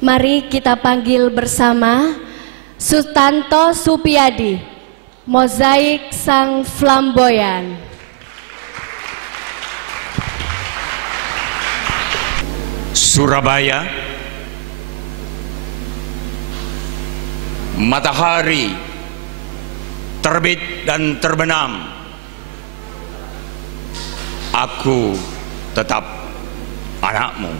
Mari kita panggil bersama Sutanto Supiyadi, Mozaik Sang Flamboyan. Surabaya, matahari terbit dan terbenam, aku tetap anakmu.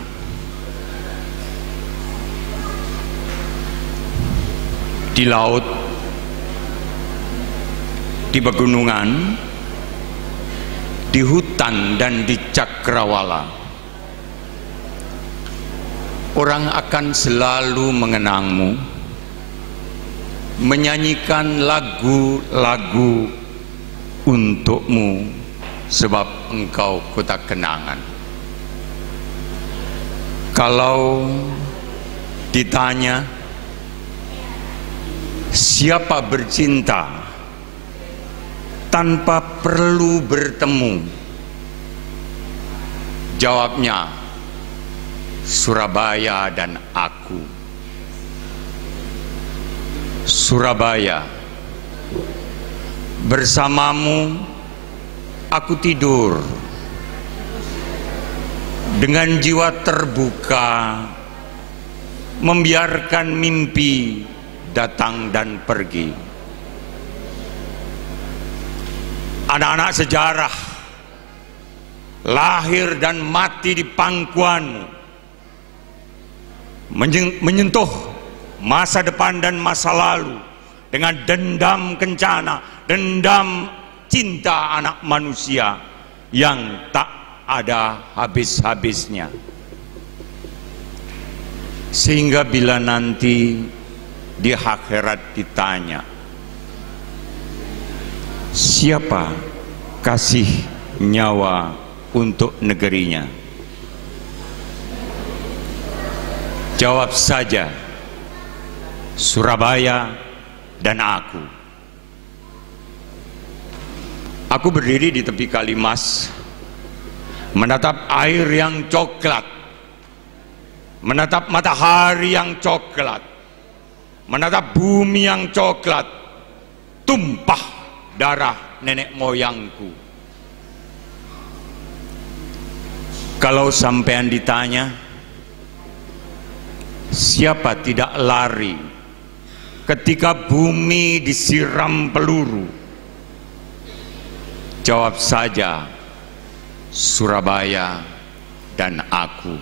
Di laut, di pegunungan, di hutan dan di cakrawala, orang akan selalu mengenangmu, menyanyikan lagu-lagu untukmu, sebab engkau kota kenangan. Kalau ditanya siapa bercinta tanpa perlu bertemu, jawabnya Surabaya dan aku. Surabaya, bersamamu aku tidur dengan jiwa terbuka, membiarkan mimpi datang dan pergi. Anak-anak sejarah lahir dan mati di pangkuanmu, menyentuh masa depan dan masa lalu dengan dendam kencana, dendam cinta anak manusia yang tak ada habis-habisnya. Sehingga bila nanti di akhirat ditanya, siapa kasih nyawa untuk negerinya? Jawab saja, Surabaya dan aku. Aku berdiri di tepi Kalimas, menatap air yang coklat, menatap matahari yang coklat, menatap bumi yang coklat, tumpah darah nenek moyangku. Kalau sampean ditanya, siapa tidak lari ketika bumi disiram peluru? Jawab saja, Surabaya dan aku.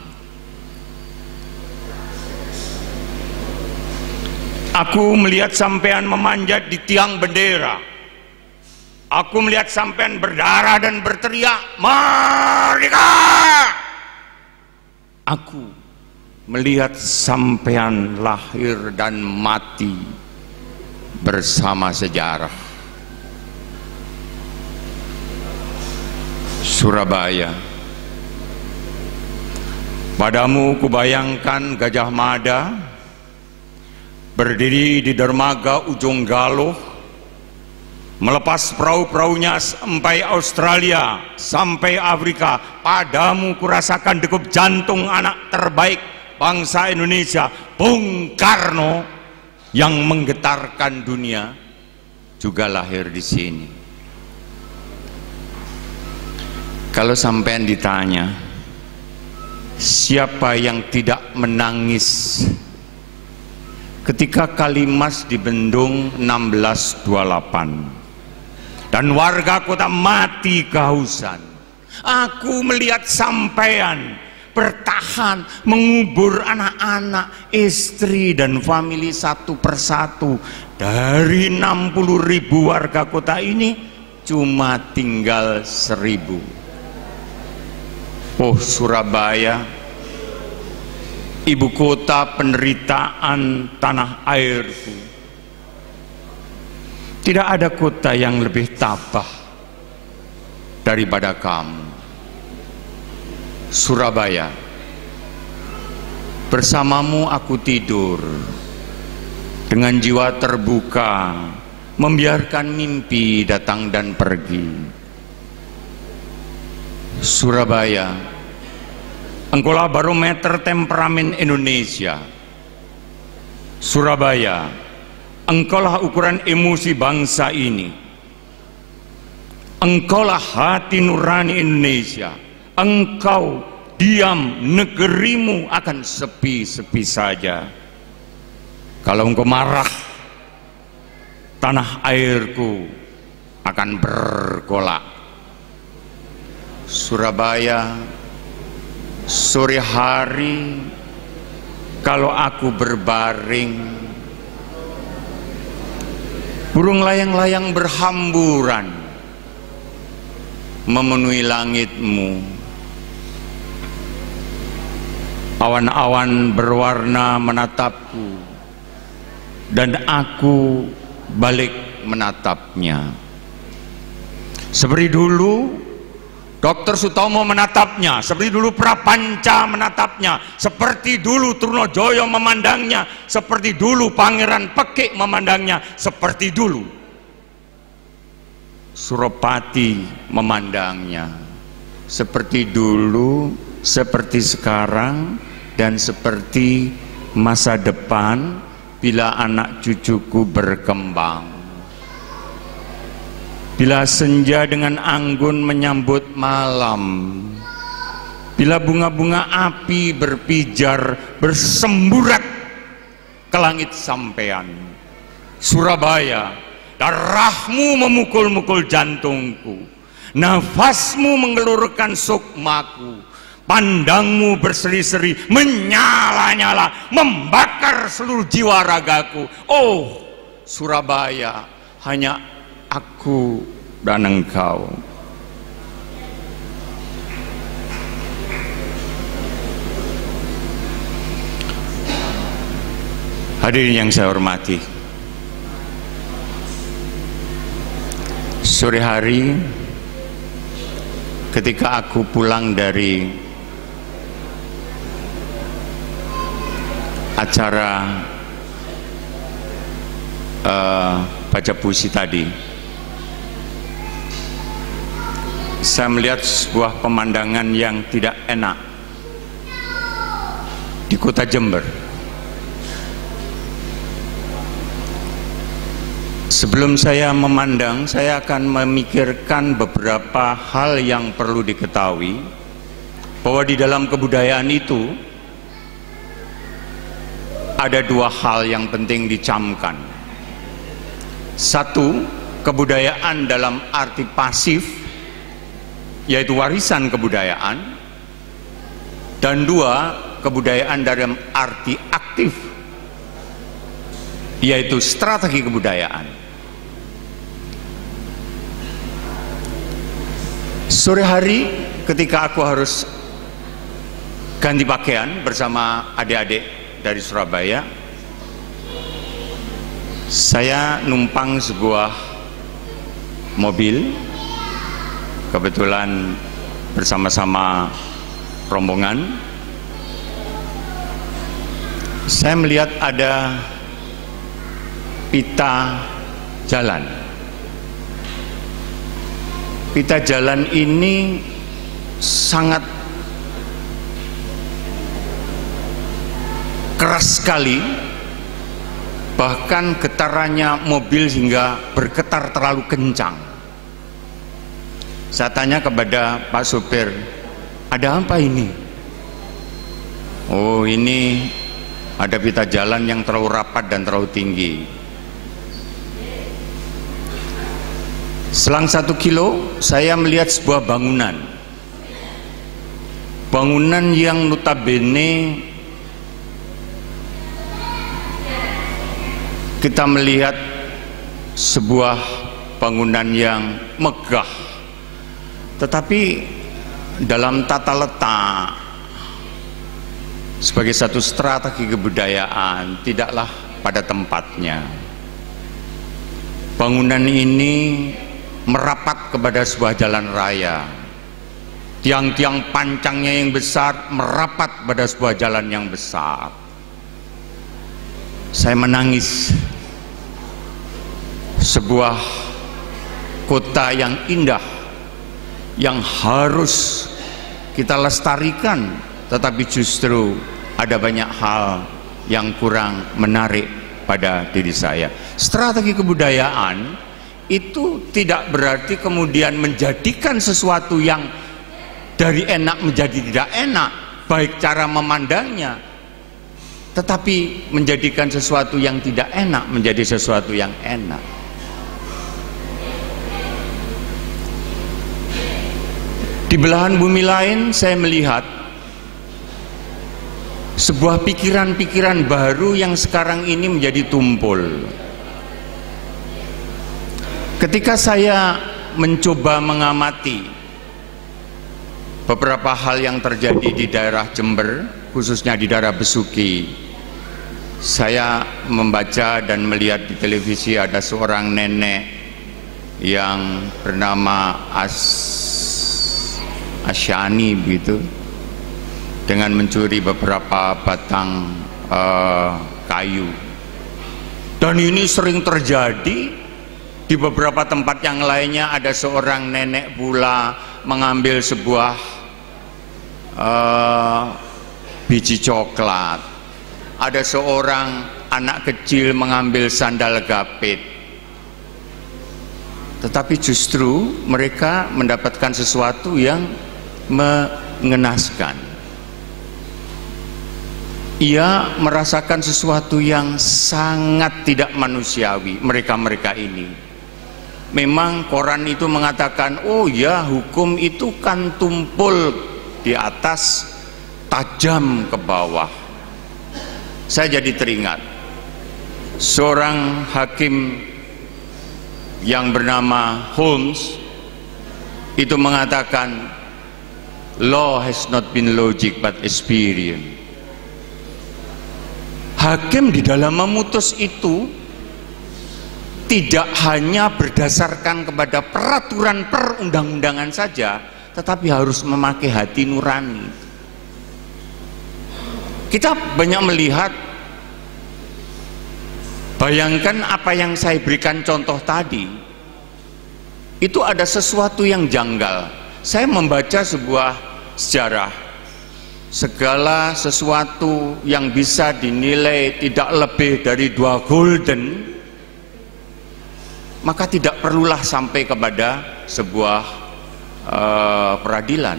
Aku melihat sampean memanjat di tiang bendera. Aku melihat sampean berdarah dan berteriak, "Merdeka!" Aku melihat sampean lahir dan mati bersama sejarah. Surabaya, padamu kubayangkan Gajah Mada berdiri di dermaga ujung Galuh, melepas perahu-perahunya sampai Australia, sampai Afrika. Padamu kurasakan degup jantung anak terbaik bangsa Indonesia, Bung Karno, yang menggetarkan dunia, juga lahir di sini. Kalau sampean ditanya, siapa yang tidak menangis ketika Kalimas dibendung 1628 dan warga kota mati kehausan? Aku melihat sampean bertahan mengubur anak-anak, istri dan famili satu persatu. Dari 60.000 warga kota ini cuma tinggal 1.000. Oh Surabaya, ibu kota penderitaan tanah airku. Tidak ada kota yang lebih tabah daripada kamu. Surabaya, bersamamu aku tidur dengan jiwa terbuka, membiarkan mimpi datang dan pergi. Surabaya, engkaulah barometer temperamen Indonesia. Surabaya, engkaulah ukuran emosi bangsa ini. Engkaulah hati nurani Indonesia. Engkau diam, negerimu akan sepi-sepi saja. Kalau engkau marah, tanah airku akan bergolak. Surabaya, sore hari kalau aku berbaring, burung layang-layang berhamburan memenuhi langitmu. Awan-awan berwarna menatapku, dan aku balik menatapnya. Seperti dulu Dr. Sutomo menatapnya, seperti dulu Prapanca menatapnya, seperti dulu Trunojoyo memandangnya, seperti dulu Pangeran Pekik memandangnya, seperti dulu Suropati memandangnya, seperti dulu, seperti sekarang, dan seperti masa depan bila anak cucuku berkembang. Bila senja dengan anggun menyambut malam, bila bunga-bunga api berpijar bersemburat ke langit sampean, Surabaya, darahmu memukul-mukul jantungku, nafasmu menggelurkan sukmaku, pandangmu berseri-seri, menyala-nyala, membakar seluruh jiwa ragaku. Oh, Surabaya, hanya aku dan engkau. Hadirin yang saya hormati, sore hari ketika aku pulang dari acara baca puisi tadi, saya melihat sebuah pemandangan yang tidak enak di kota Jember. Sebelum saya memandang, saya akan memikirkan beberapa hal yang perlu diketahui, bahwa di dalam kebudayaan itu ada dua hal yang penting dicamkan. Satu, kebudayaan dalam arti pasif, yaitu warisan kebudayaan. Dan dua, kebudayaan dalam arti aktif, yaitu strategi kebudayaan. Sore hari ketika aku harus ganti pakaian bersama adik-adik dari Surabaya, saya numpang sebuah mobil, kebetulan bersama-sama rombongan. Saya melihat ada pita jalan. Pita jalan ini sangat keras sekali, bahkan getarannya mobil hingga bergetar terlalu kencang. Saya tanya kepada Pak Supir, ada apa ini? Oh, ini ada pita jalan yang terlalu rapat dan terlalu tinggi. Selang 1 kilo saya melihat sebuah bangunan. Bangunan yang notabene kita melihat sebuah bangunan yang megah, tetapi dalam tata letak sebagai satu strategi kebudayaan tidaklah pada tempatnya. Bangunan ini merapat kepada sebuah jalan raya. Tiang-tiang pancangnya yang besar merapat pada sebuah jalan yang besar. Saya menangis. Sebuah kota yang indah, yang harus kita lestarikan, tetapi justru ada banyak hal yang kurang menarik pada diri saya. Strategi kebudayaan itu tidak berarti kemudian menjadikan sesuatu yang dari enak menjadi tidak enak, baik cara memandangnya, tetapi menjadikan sesuatu yang tidak enak menjadi sesuatu yang enak. Di belahan bumi lain saya melihat sebuah pikiran-pikiran baru yang sekarang ini menjadi tumpul. Ketika saya mencoba mengamati beberapa hal yang terjadi di daerah Jember, khususnya di daerah Besuki, saya membaca dan melihat di televisi ada seorang nenek yang bernama Asyani begitu, dengan mencuri beberapa batang kayu. Dan ini sering terjadi di beberapa tempat yang lainnya. Ada seorang nenek pula mengambil sebuah biji coklat. Ada seorang anak kecil mengambil sandal gapit. Tetapi justru mereka mendapatkan sesuatu yang mengenaskan. Ia merasakan sesuatu yang sangat tidak manusiawi. Mereka-mereka ini memang koran itu mengatakan, oh ya, hukum itu kan tumpul di atas, tajam ke bawah. Saya jadi teringat seorang hakim yang bernama Holmes itu mengatakan, law has not been logic but experience. Hakim di dalam memutus itu tidak hanya berdasarkan kepada peraturan perundang-undangan saja, tetapi harus memakai hati nurani. Kita banyak melihat, bayangkan apa yang saya berikan contoh tadi, itu ada sesuatu yang janggal. Saya membaca sebuah sejarah, segala sesuatu yang bisa dinilai tidak lebih dari 2 gulden, maka tidak perlulah sampai kepada sebuah peradilan.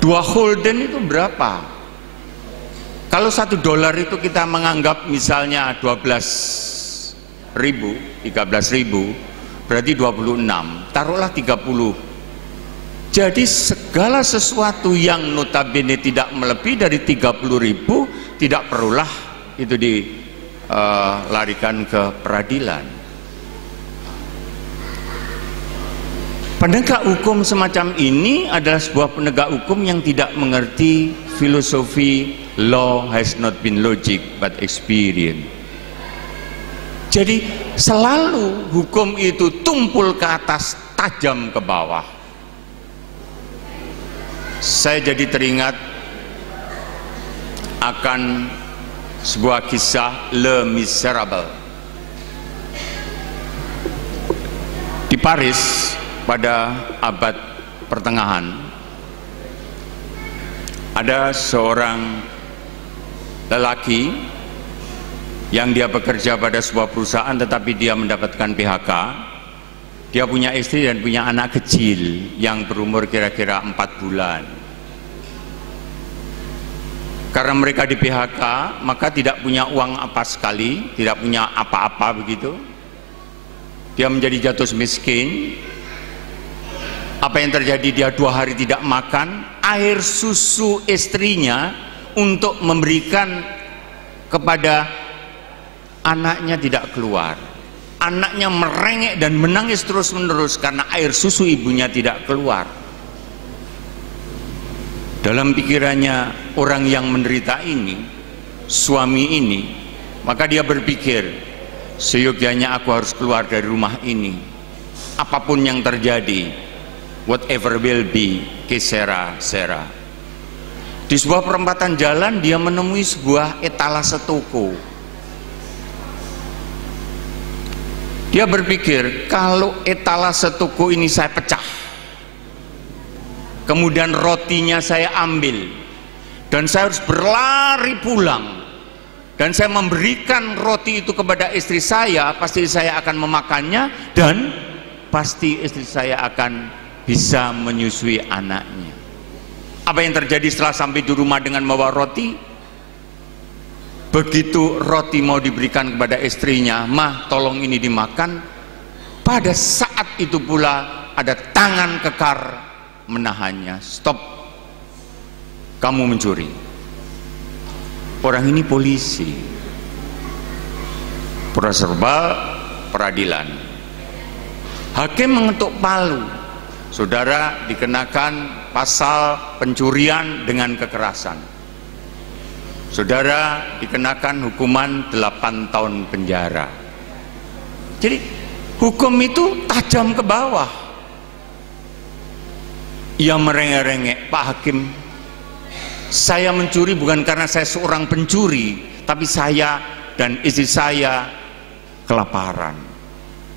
2 gulden itu berapa? Kalau $1 itu kita menganggap misalnya 12.000, 13.000, berarti 26, taruhlah 30. Jadi segala sesuatu yang notabene tidak melebihi dari 30.000 tidak perlulah itu dilarikan ke peradilan. Penegak hukum semacam ini adalah sebuah penegak hukum yang tidak mengerti filosofi law has not been logic but experience. Jadi selalu hukum itu tumpul ke atas, tajam ke bawah. Saya jadi teringat akan sebuah kisah Les Miserables di Paris pada abad pertengahan. Ada seorang lelaki yang dia bekerja pada sebuah perusahaan, tetapi dia mendapatkan PHK. Dia punya istri dan punya anak kecil yang berumur kira-kira 4 bulan. Karena mereka di PHK, maka tidak punya uang apa sekali, tidak punya apa-apa begitu. Dia menjadi jatuh miskin. Apa yang terjadi? Dia 2 hari tidak makan. Air susu istrinya untuk memberikan kepada anaknya tidak keluar. Anaknya merengek dan menangis terus-menerus karena air susu ibunya tidak keluar. Dalam pikirannya orang yang menderita ini, suami ini, maka dia berpikir, seyogyanya aku harus keluar dari rumah ini. Apapun yang terjadi, whatever will be, que sera, sera. Di sebuah perempatan jalan dia menemui sebuah etalase toko. Dia berpikir, kalau etalase toko ini saya pecah, kemudian rotinya saya ambil, dan saya harus berlari pulang dan saya memberikan roti itu kepada istri saya, pasti saya akan memakannya dan pasti istri saya akan bisa menyusui anaknya. Apa yang terjadi setelah sampai di rumah dengan membawa roti? Begitu roti mau diberikan kepada istrinya, "Mah, tolong ini dimakan." Pada saat itu pula ada tangan kekar menahannya. "Stop, kamu mencuri." Orang ini polisi, praserba peradilan. Hakim mengetuk palu, "Saudara dikenakan pasal pencurian dengan kekerasan. Saudara dikenakan hukuman 8 tahun penjara." Jadi hukum itu tajam ke bawah. Ia merengek-rengek, "Pak Hakim, saya mencuri bukan karena saya seorang pencuri, tapi saya dan istri saya kelaparan,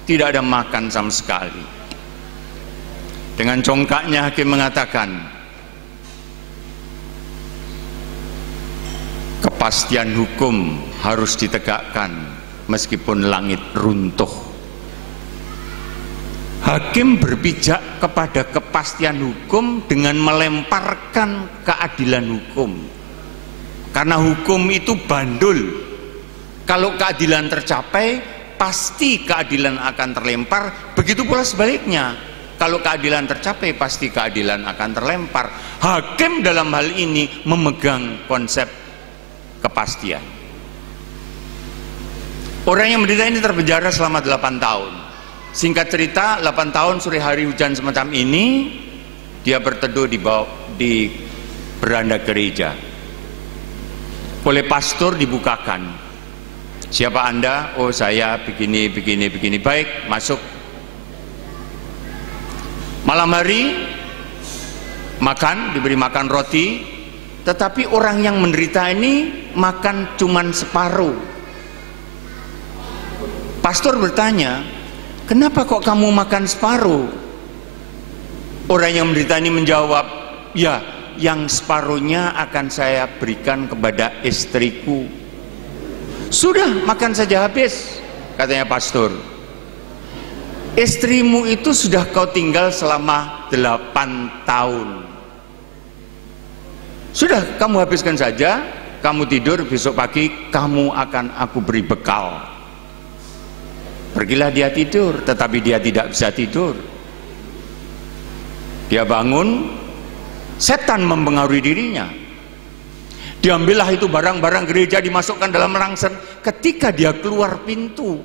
tidak ada makan sama sekali." Dengan congkaknya hakim mengatakan, "Kepastian hukum harus ditegakkan meskipun langit runtuh." Hakim berpijak kepada kepastian hukum dengan melemparkan keadilan hukum. Karena hukum itu bandul. Kalau keadilan tercapai, pasti keadilan akan terlempar. Begitu pula sebaliknya. Kalau keadilan tercapai, pasti keadilan akan terlempar. Hakim dalam hal ini memegang konsep kepastian. Orang yang menderita ini terpenjara selama 8 tahun. Singkat cerita, 8 tahun sore hari hujan semacam ini, dia berteduh di beranda gereja. Oleh pastor dibukakan, "Siapa Anda?" "Oh, saya begini. Baik, masuk." Malam hari makan, diberi makan roti, tetapi orang yang menderita ini makan cuman separuh. Pastor bertanya, "Kenapa kok kamu makan separuh?" Orang yang menderita ini menjawab, "Ya, yang separuhnya akan saya berikan kepada istriku." "Sudah, makan saja habis," katanya pastor. "Istrimu itu sudah kau tinggal selama 8 tahun. Sudah, kamu habiskan saja, kamu tidur, besok pagi kamu akan aku beri bekal." Pergilah dia tidur, tetapi dia tidak bisa tidur. Dia bangun, setan mempengaruhi dirinya. Diambillah itu barang-barang gereja, dimasukkan dalam langseng. Ketika dia keluar pintu,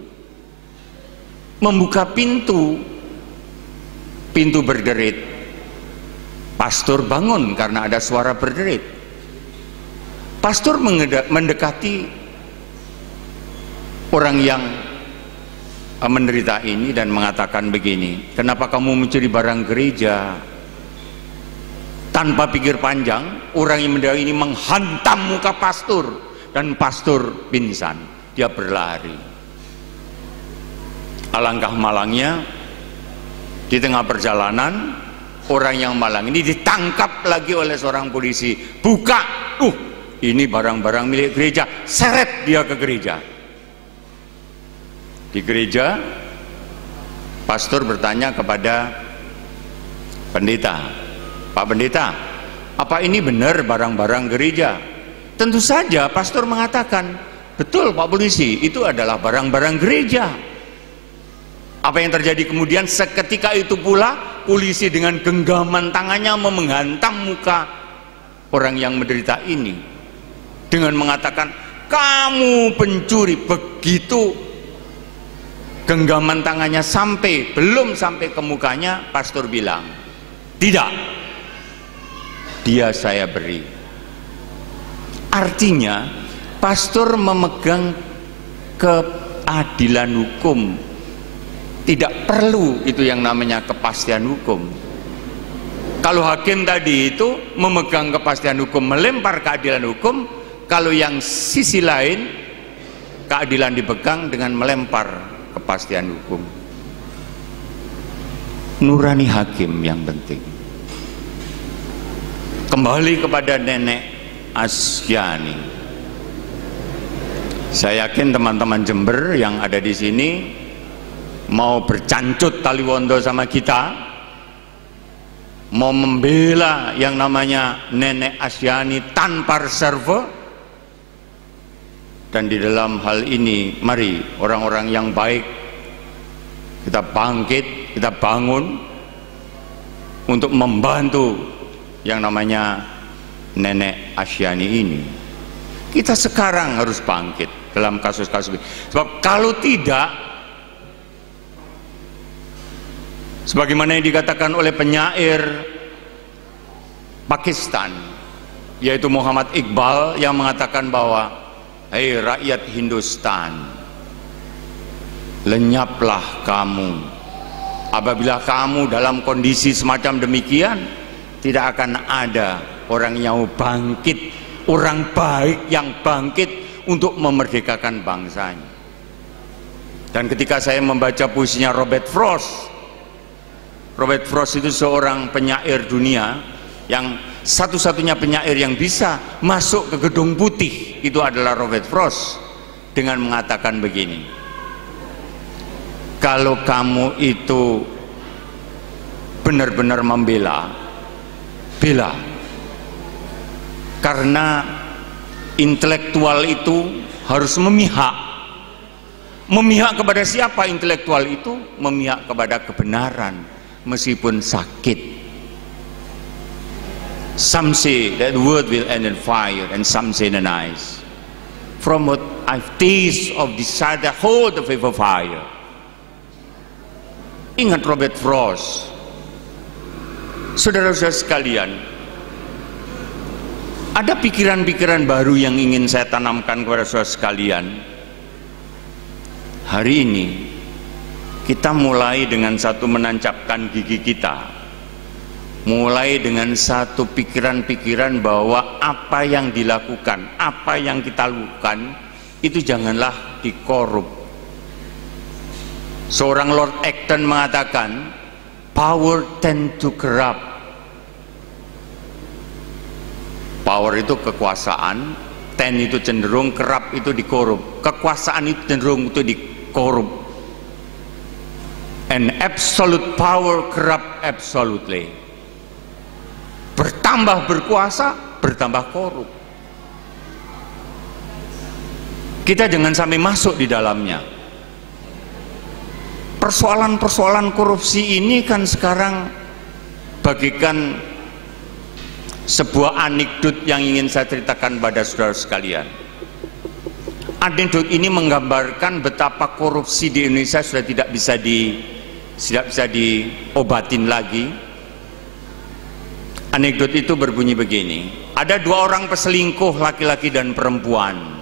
membuka pintu berderit. Pastor bangun karena ada suara berderit. Pastor mendekati orang yang menderita ini dan mengatakan begini, "Kenapa kamu mencuri barang gereja?" Tanpa pikir panjang, orang yang menderita ini menghantam muka pastor dan pastor pingsan. Dia berlari. Alangkah malangnya, di tengah perjalanan orang yang malang ini ditangkap lagi oleh seorang polisi. "Buka, ini barang-barang milik gereja." Seret dia ke gereja. Di gereja, pastor bertanya kepada pendeta, "Pak pendeta, apa ini benar barang-barang gereja?" Tentu saja pastor mengatakan, "Betul Pak polisi, itu adalah barang-barang gereja." Apa yang terjadi kemudian? Seketika itu pula polisi dengan genggaman tangannya menghantam muka orang yang menderita ini dengan mengatakan, "Kamu pencuri." Begitu genggaman tangannya belum sampai ke mukanya, pastor bilang, "Tidak, dia saya beri." Artinya pastor memegang keadilan hukum. Tidak perlu itu yang namanya kepastian hukum. Kalau hakim tadi itu memegang kepastian hukum, melempar keadilan hukum. Kalau yang sisi lain, keadilan dipegang dengan melempar kepastian hukum. Nurani hakim yang penting. Kembali kepada nenek Asyani. Saya yakin teman-teman Jember yang ada di sini mau bercancut taliwondo sama kita, mau membela yang namanya Nenek Asyani tanpa reserve. Dan di dalam hal ini, mari orang-orang yang baik kita bangkit, kita bangun untuk membantu yang namanya Nenek Asyani ini. Kita sekarang harus bangkit dalam kasus-kasus ini. Sebab kalau tidak, sebagaimana yang dikatakan oleh penyair Pakistan, yaitu Muhammad Iqbal, yang mengatakan bahwa, hei rakyat Hindustan, lenyaplah kamu. Apabila kamu dalam kondisi semacam demikian, tidak akan ada orang yang bangkit, orang baik yang bangkit untuk memerdekakan bangsanya. Dan ketika saya membaca puisinya Robert Frost itu seorang penyair dunia yang satu-satunya penyair yang bisa masuk ke Gedung Putih, itu adalah Robert Frost, dengan mengatakan begini, kalau kamu itu benar-benar membela, bela, karena intelektual itu harus memihak. Memihak kepada siapa intelektual itu? Memihak kepada kebenaran meskipun sakit. Some say that word will end in fire, and some say in ice. From what I've tasted of desire, that hold the faith of fire. Ingat Robert Frost. Saudara-saudara sekalian, ada pikiran-pikiran baru yang ingin saya tanamkan kepada saudara sekalian. Hari ini kita mulai dengan satu menancapkan gigi kita, mulai dengan satu pikiran-pikiran bahwa apa yang dilakukan, apa yang kita lakukan itu janganlah dikorup. Seorang Lord Acton mengatakan, power tend to corrupt. Power itu kekuasaan, ten itu cenderung, kerap itu dikorup. Kekuasaan itu cenderung itu dikorup. And absolute power corrupt absolutely. Bertambah berkuasa, bertambah korup. Kita jangan sampai masuk di dalamnya. Persoalan-persoalan korupsi ini kan sekarang bagikan sebuah anekdot yang ingin saya ceritakan pada saudara sekalian. Anekdot ini menggambarkan betapa korupsi di Indonesia sudah tidak bisa diobatin lagi. Anekdot itu berbunyi begini. Ada dua orang peselingkuh, laki-laki dan perempuan.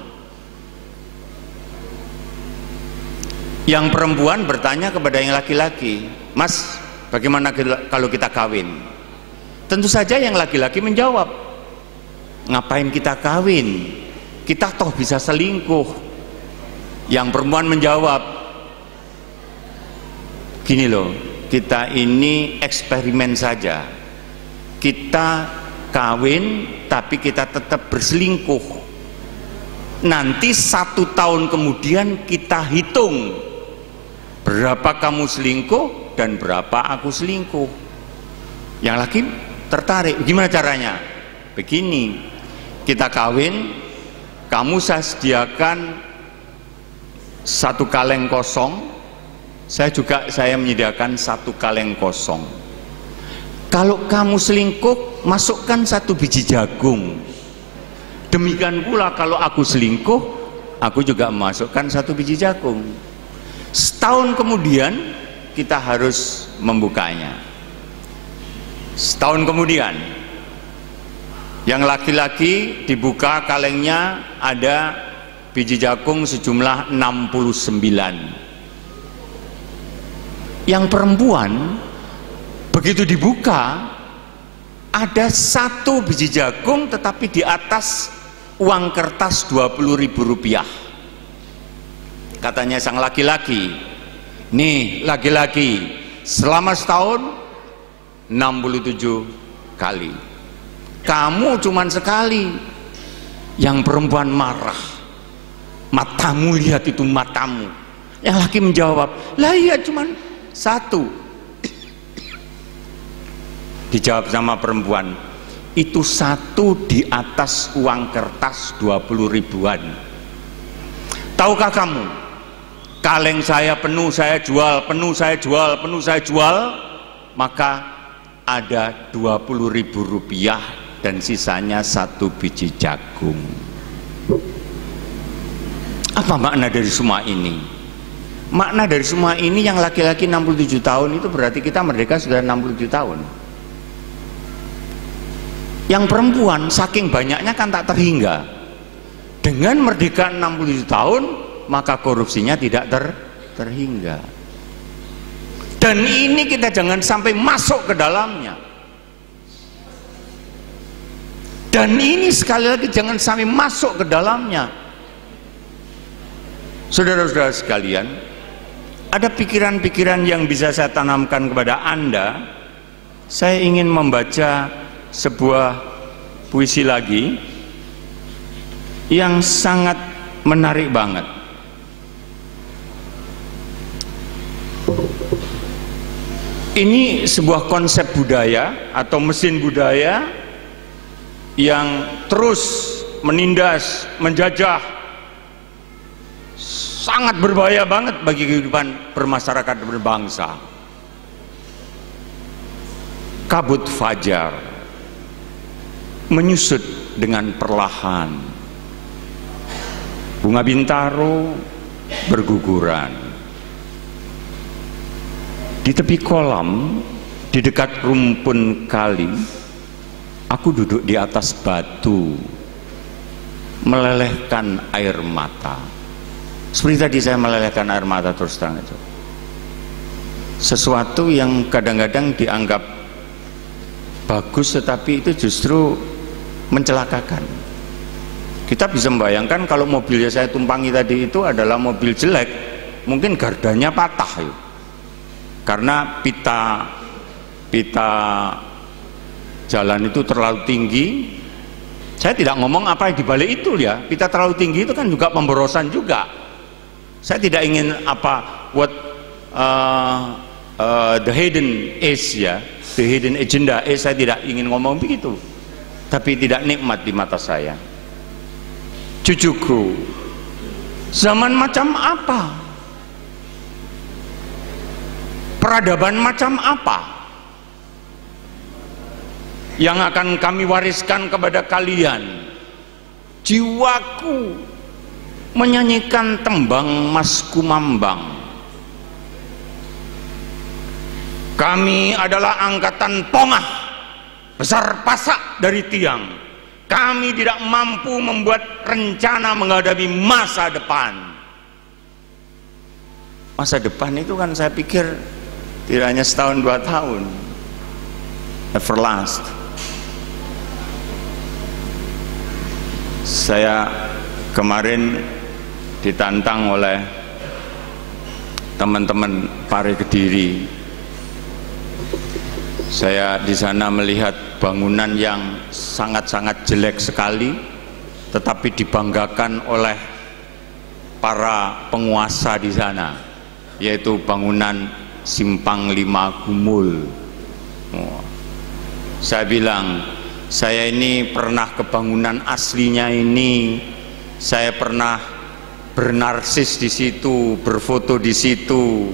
Yang perempuan bertanya kepada yang laki-laki, "Mas, bagaimana kalau kita kawin?" Tentu saja yang laki-laki menjawab, "Ngapain kita kawin? Kita toh bisa selingkuh." Yang perempuan menjawab, "Gini loh, kita ini eksperimen saja. Kita kawin tapi kita tetap berselingkuh. Nanti 1 tahun kemudian kita hitung berapa kamu selingkuh dan berapa aku selingkuh." Yang laki tertarik. Gimana caranya? Begini, kita kawin, kamu saya sediakan 1 kaleng kosong, saya menyediakan 1 kaleng kosong. Kalau kamu selingkuh, masukkan 1 biji jagung. Demikian pula kalau aku selingkuh, aku juga memasukkan 1 biji jagung. Setahun kemudian kita harus membukanya. Setahun kemudian, yang laki-laki dibuka kalengnya, ada biji jagung sejumlah 69. Yang perempuan begitu dibuka, ada 1 biji jagung tetapi di atas uang kertas Rp20.000. Katanya sang laki-laki, "Nih laki-laki, selama setahun 67 kali. Kamu cuman sekali." Yang perempuan marah. Matamu, lihat itu matamu. Yang laki menjawab, lah iya cuman satu. Dijawab sama perempuan, itu satu di atas uang kertas 20 ribuan. Tahukah kamu, kaleng saya penuh saya jual, penuh saya jual, penuh saya jual, maka ada 20.000 rupiah dan sisanya 1 biji jagung. Apa makna dari semua ini? Makna dari semua ini, yang laki-laki 67 tahun itu berarti kita merdeka sudah 67 tahun. Yang perempuan saking banyaknya kan tak terhingga. Dengan merdeka 67 tahun, maka korupsinya tidak terhingga. Dan ini kita jangan sampai masuk ke dalamnya. Dan ini sekali lagi jangan sampai masuk ke dalamnya. Saudara-saudara sekalian, ada pikiran-pikiran yang bisa saya tanamkan kepada Anda. Saya ingin membaca sebuah puisi lagi yang sangat menarik banget. Ini sebuah konsep budaya atau mesin budaya yang terus menindas, menjajah, sangat berbahaya banget bagi kehidupan bermasyarakat berbangsa. Kabut fajar menyusut dengan perlahan, bunga bintaro berguguran. Di tepi kolam, di dekat rumpun kali, aku duduk di atas batu, melelehkan air mata. Seperti tadi saya melelehkan air mata terus terang itu. Sesuatu yang kadang-kadang dianggap bagus tetapi itu justru mencelakakan. Kita bisa membayangkan kalau mobilnya saya tumpangi tadi itu adalah mobil jelek, mungkin gardanya patah ya. Karena pita jalan itu terlalu tinggi. Saya tidak ngomong apa yang dibalik itu ya. Pita terlalu tinggi itu kan juga pemborosan juga. Saya tidak ingin the hidden is ya, the hidden agenda is, saya tidak ingin ngomong begitu. Tapi tidak nikmat di mata saya. Cucuku, zaman macam apa? Peradaban macam apa yang akan kami wariskan kepada kalian? Jiwaku menyanyikan tembang Mas Kumambang. Kami adalah angkatan pongah, besar pasak dari tiang. Kami tidak mampu membuat rencana menghadapi masa depan. Masa depan itu kan saya pikir tidak hanya setahun 2 tahun, everlast. Saya kemarin ditantang oleh teman-teman Pare Kediri. Saya di sana melihat bangunan yang sangat-sangat jelek sekali, tetapi dibanggakan oleh para penguasa di sana, yaitu bangunan Simpang 5 Gumul. Saya bilang, saya ini pernah ke bangunan aslinya ini, saya pernah bernarsis di situ, berfoto di situ,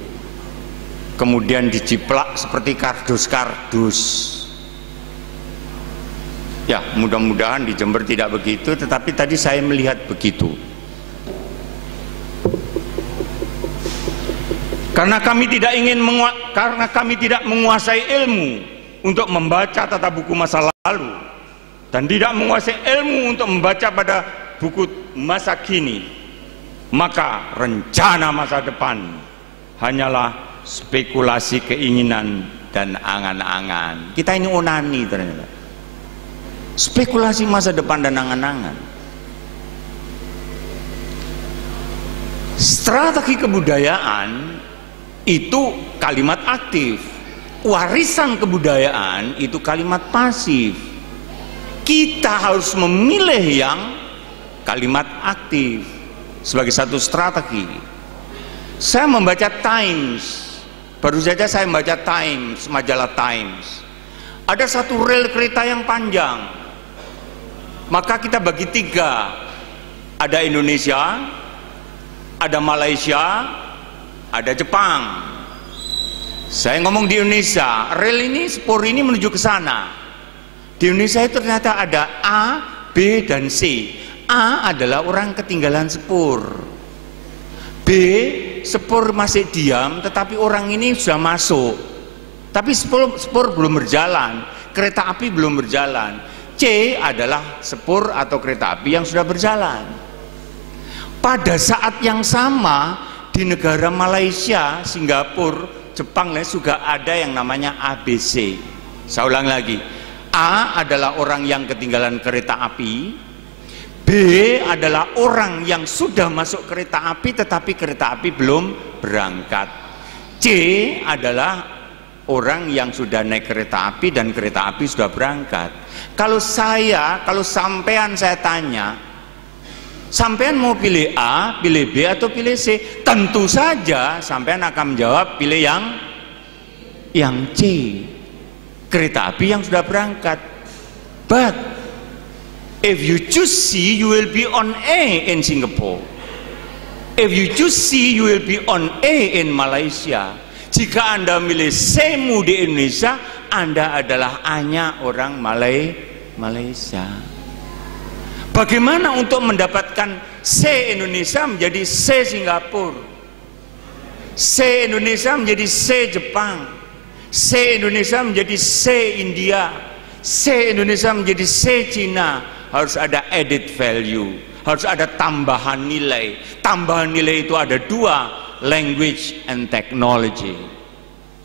kemudian dijiplak seperti kardus-kardus. Ya, mudah-mudahan di Jember tidak begitu, tetapi tadi saya melihat begitu. Karena kami tidak menguasai ilmu untuk membaca tata buku masa lalu, dan tidak menguasai ilmu untuk membaca pada buku masa kini, maka rencana masa depan hanyalah spekulasi keinginan dan angan-angan. Kita ini onani ternyata. Spekulasi masa depan dan angan-angan. Strategi kebudayaan itu kalimat aktif, warisan kebudayaan itu kalimat pasif. Kita harus memilih yang kalimat aktif. sebagai satu strategi. Saya membaca Times, baru saja saya membaca Times, majalah Times. Ada satu rel kereta yang panjang, maka kita bagi tiga, ada Indonesia, ada Malaysia, ada Jepang. Saya ngomong di Indonesia, rel ini, spur ini menuju ke sana. Di Indonesia itu ternyata ada A, B, dan C. A adalah orang ketinggalan spur. B, spur masih diam, tetapi orang ini sudah masuk. Tapi spur belum berjalan, kereta api belum berjalan. C adalah spur atau kereta api yang sudah berjalan. Pada saat yang sama, di negara Malaysia, Singapura, Jepang juga ada yang namanya ABC. Saya ulang lagi, A adalah orang yang ketinggalan kereta api, B adalah orang yang sudah masuk kereta api tetapi kereta api belum berangkat, C adalah orang yang sudah naik kereta api dan kereta api sudah berangkat. Kalau sampean saya tanya, sampean mau pilih A, pilih B atau pilih C? Tentu saja sampean akan menjawab pilih yang C, kereta api yang sudah berangkat. But if you choose C, you will be on A in Singapore. If you choose C, you will be on A in Malaysia. Jika Anda milih C-mu di Indonesia, Anda adalah A-nya orang Malaysia. Bagaimana untuk mendapatkan C Indonesia menjadi C Singapura, C Indonesia menjadi C Jepang, C Indonesia menjadi C India, C Indonesia menjadi C Cina? Harus ada added value, harus ada tambahan nilai. Tambahan nilai itu ada dua, language and technology,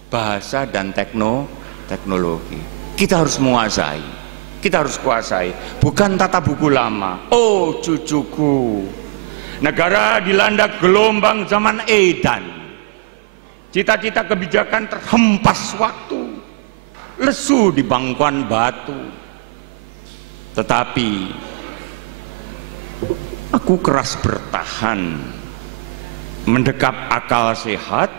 bahasa dan teknologi. Kita harus menguasai, kita harus kuasai, bukan tata buku lama. Oh cucuku, negara dilanda gelombang zaman edan, cita-cita kebijakan terhempas waktu, lesu di bangkuan batu. Tetapi aku keras bertahan, mendekap akal sehat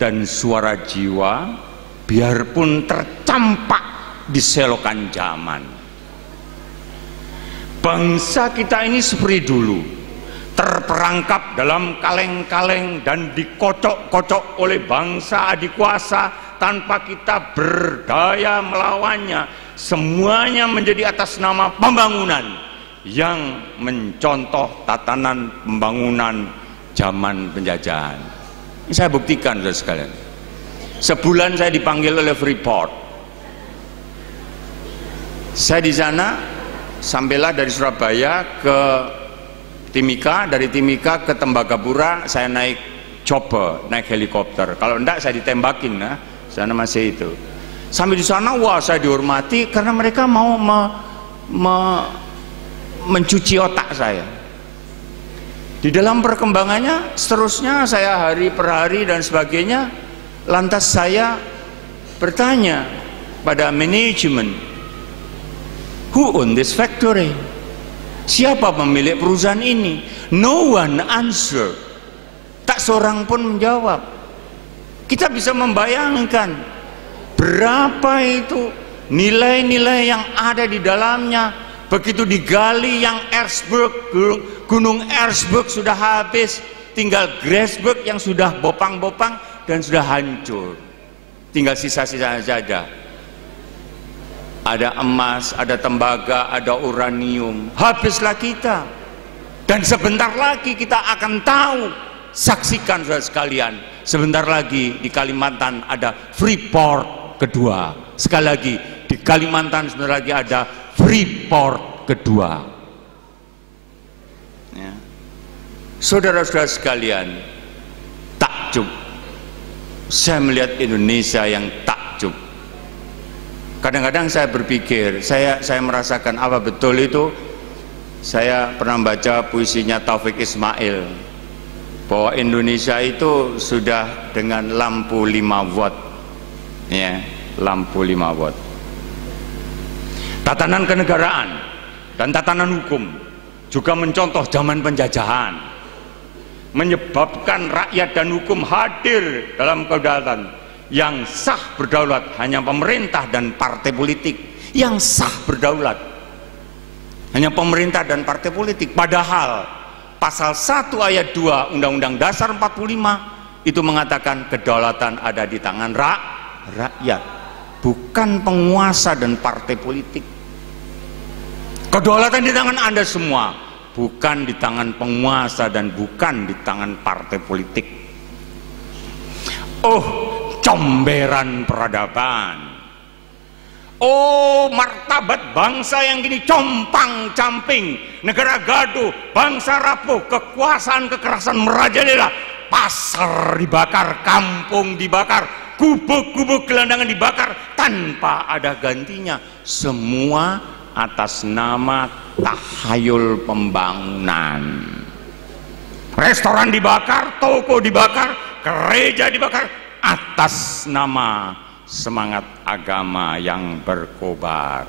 dan suara jiwa, biarpun tercampak di selokan zaman. Bangsa kita ini seperti dulu, terperangkap dalam kaleng-kaleng dan dikocok-kocok oleh bangsa adikuasa tanpa kita berdaya melawannya. Semuanya menjadi atas nama pembangunan yang mencontoh tatanan pembangunan zaman penjajahan. Ini saya buktikan saudara sekalian. Sebulan saya dipanggil oleh Freeport. Saya di sana, sampailah dari Surabaya ke Timika, dari Timika ke Tembagapura saya naik chopper, naik helikopter. Kalau enggak saya ditembakin, nah, sana masih itu. Sampai di sana, wah saya dihormati karena mereka mau mencuci otak saya. Di dalam perkembangannya, seterusnya saya hari per hari dan sebagainya. Lantas saya bertanya pada manajemen, who own this factory? Siapa pemilik perusahaan ini? No one answer. Tak seorang pun menjawab. Kita bisa membayangkan berapa itu nilai-nilai yang ada di dalamnya. Begitu digali yang Erzberg, gunung Erzberg sudah habis, tinggal Grasberg yang sudah bopang-bopang dan sudah hancur, tinggal sisa-sisa saja. Ada emas, ada tembaga, ada uranium. Habislah kita. Dan sebentar lagi kita akan tahu. Saksikan saudara sekalian, sebentar lagi di Kalimantan ada Freeport kedua. Sekali lagi, di Kalimantan sebentar lagi ada Freeport kedua. Ya. Saudara-saudara sekalian, takjub. Saya melihat Indonesia yang takjub. Kadang-kadang saya berpikir, saya merasakan apa betul itu. Saya pernah baca puisinya Taufik Ismail bahwa Indonesia itu sudah dengan lampu 5 watt, ya, lampu 5 watt. Tatanan kenegaraan dan tatanan hukum juga mencontoh zaman penjajahan, menyebabkan rakyat dan hukum hadir dalam kedaulatan. Yang sah berdaulat hanya pemerintah dan partai politik. Yang sah berdaulat hanya pemerintah dan partai politik. Padahal pasal 1 ayat 2 Undang-Undang Dasar 45 itu mengatakan kedaulatan ada di tangan rakyat, bukan penguasa dan partai politik. Kedaulatan di tangan Anda semua, bukan di tangan penguasa dan bukan di tangan partai politik. Oh, comberan peradaban. Oh, martabat bangsa yang gini compang-camping, negara gaduh, bangsa rapuh, kekuasaan kekerasan merajalela, pasar dibakar, kampung dibakar, gubuk-gubuk gelandangan dibakar tanpa ada gantinya. Semua atas nama tahayul pembangunan. Restoran dibakar, toko dibakar, gereja dibakar atas nama semangat agama yang berkobar.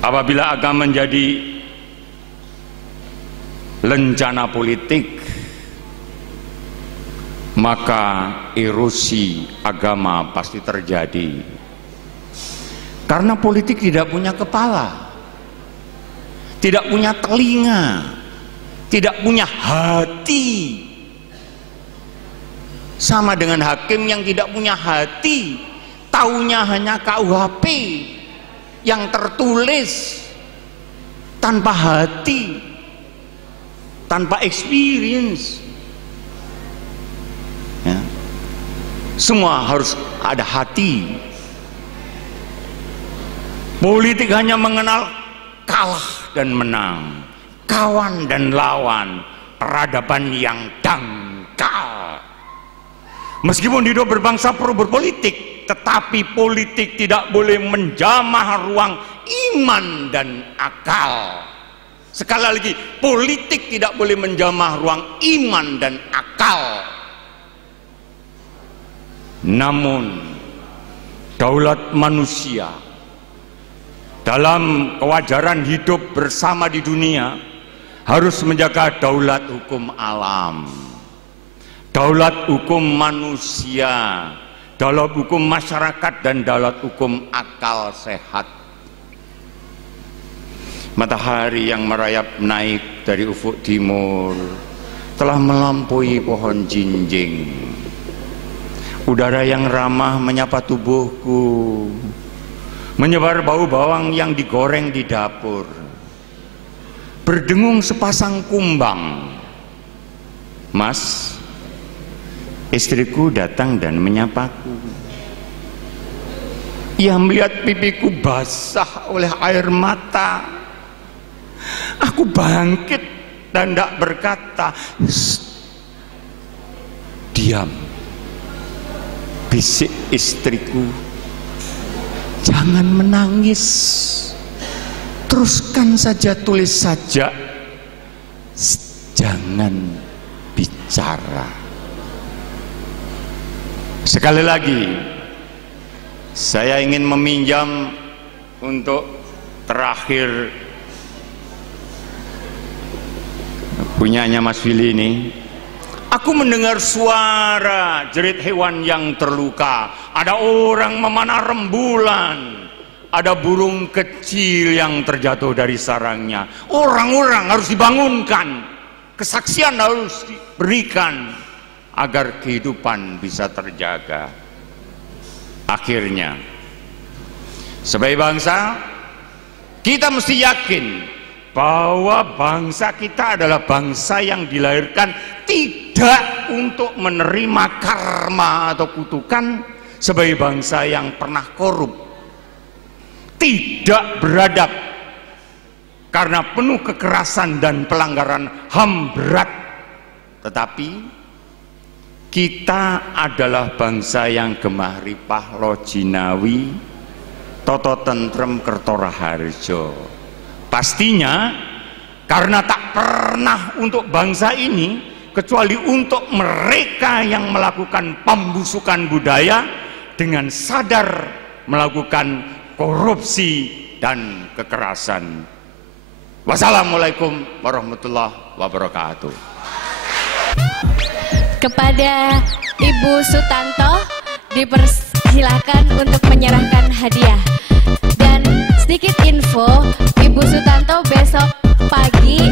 Apabila agama menjadi lencana politik, maka erosi agama pasti terjadi. Karena politik tidak punya kepala, tidak punya telinga, tidak punya hati. Sama dengan hakim yang tidak punya hati, taunya hanya KUHP yang tertulis, tanpa hati, tanpa experience. Ya. Semua harus ada hati. Politik hanya mengenal kalah dan menang, kawan dan lawan, peradaban yang dangkal. Meskipun hidup berbangsa perlu berpolitik, tetapi politik tidak boleh menjamah ruang iman dan akal. Sekali lagi, politik tidak boleh menjamah ruang iman dan akal. Namun, daulat manusia dalam kewajaran hidup bersama di dunia harus menjaga daulat hukum alam, daulat hukum manusia, daulat hukum masyarakat, dan daulat hukum akal sehat. Matahari yang merayap naik dari ufuk timur telah melampaui pohon jinjing. Udara yang ramah menyapa tubuhku, menyebar bau bawang yang digoreng di dapur. Berdengung sepasang kumbang. Mas, istriku datang dan menyapaku. Ia melihat pipiku basah oleh air mata. Aku bangkit dan tidak berkata. Diam, bisik istriku. Jangan menangis, teruskan saja, tulis saja, jangan bicara. Sekali lagi, saya ingin meminjam untuk terakhir punyanya Mas Willy ini. Aku mendengar suara jerit hewan yang terluka. Ada orang memanah rembulan. Ada burung kecil yang terjatuh dari sarangnya. Orang-orang harus dibangunkan. Kesaksian harus diberikan agar kehidupan bisa terjaga. Akhirnya, sebagai bangsa, kita mesti yakin bahwa bangsa kita adalah bangsa yang dilahirkan tidak untuk menerima karma atau kutukan, sebagai bangsa yang pernah korup, tidak beradab karena penuh kekerasan dan pelanggaran HAM berat, tetapi kita adalah bangsa yang gemah ripah lo jinawi, toto tentrem kerto raharjo. Pastinya karena tak pernah untuk bangsa ini, kecuali untuk mereka yang melakukan pembusukan budaya dengan sadar melakukan korupsi dan kekerasan. Wassalamualaikum warahmatullahi wabarakatuh. Kepada Ibu Sutanto dipersilahkan untuk menyerahkan hadiah. Dan sedikit info, Ibu Sutanto besok pagi